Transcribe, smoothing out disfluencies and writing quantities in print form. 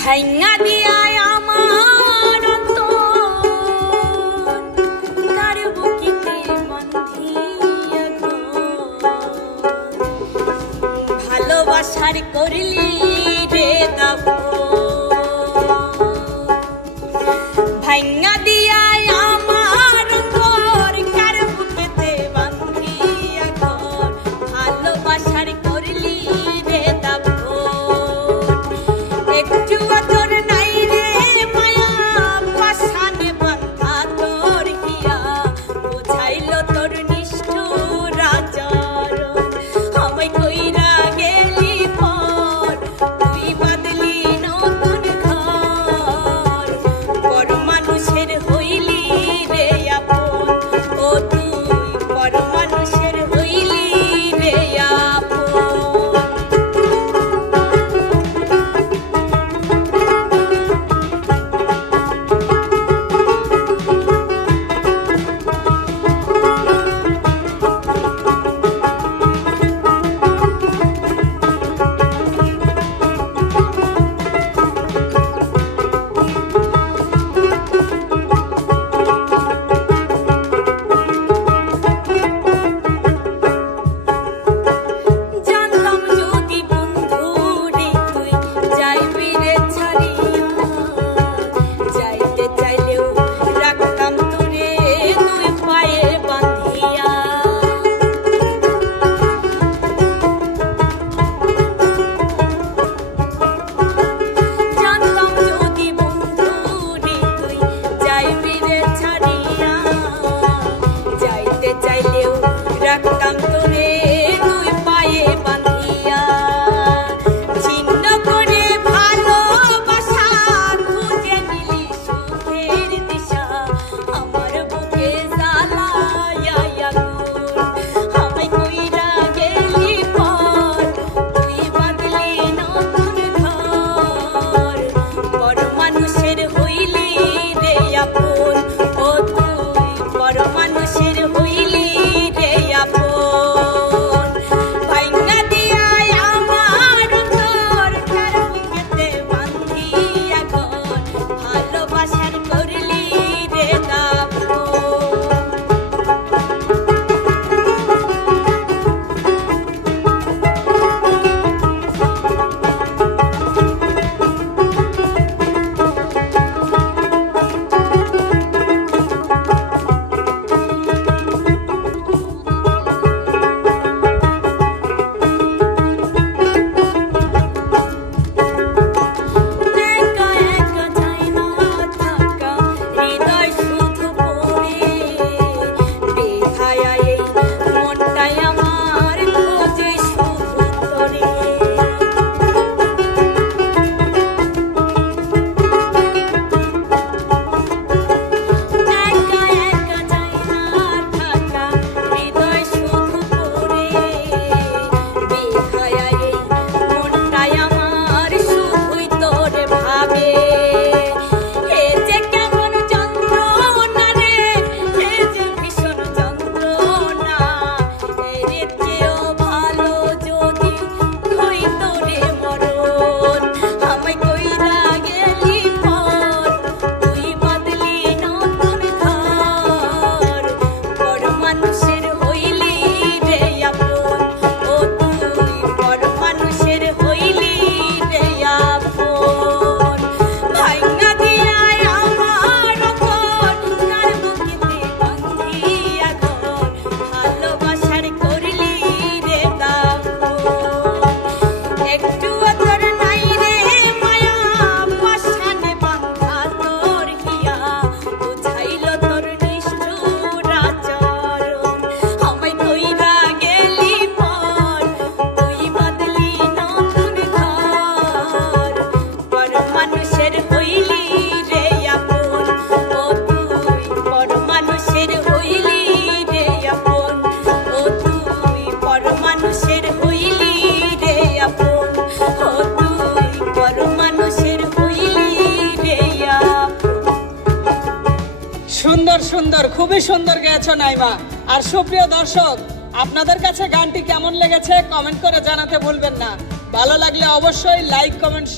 ভাইঙা দিয়ায় আমার কার বুকিতে বন্ধিয়া ভালোবাসার করলি রে দাব ভাইঙা দিয়ায় আমার কার বুকিতে বন্ধিয়া ভালোবাসার করলি রে দাব একটু তোর নাই রে মায়া পাশানে বাঁধা তোর হিয়া বোঝাইল তোর নিষ্ঠুর আচরণ আমায় কইরা গেলি পর তুই বাদলি নতুন ঘর বড় মানুষের হইলি রে আপন ও তুই বড় মানুষের হইলি রে আপন রাখতাম তোরে দুই পায়ে বাঁধিয়া ছিন্ন করে ভালোবাসা খুঁজে নিলি সুখের দিশা আমার বুকে জ্বালায়া আগুন আমায় কইরা গেলি পর তুই বাঁধলি নতুন ঘর বড় মানুষের হইলি রে আপন ও তুই বড় মানুষের হইলি সুন্দর সুন্দর, খুবই সুন্দর গেয়েছো নাইমা। আর সুপ্রিয় দর্শক, আপনাদের কাছে গানটি কেমন লেগেছে কমেন্ট করে জানাতে ভুলবেন না। ভালো লাগলে অবশ্যই লাইক, কমেন্ট,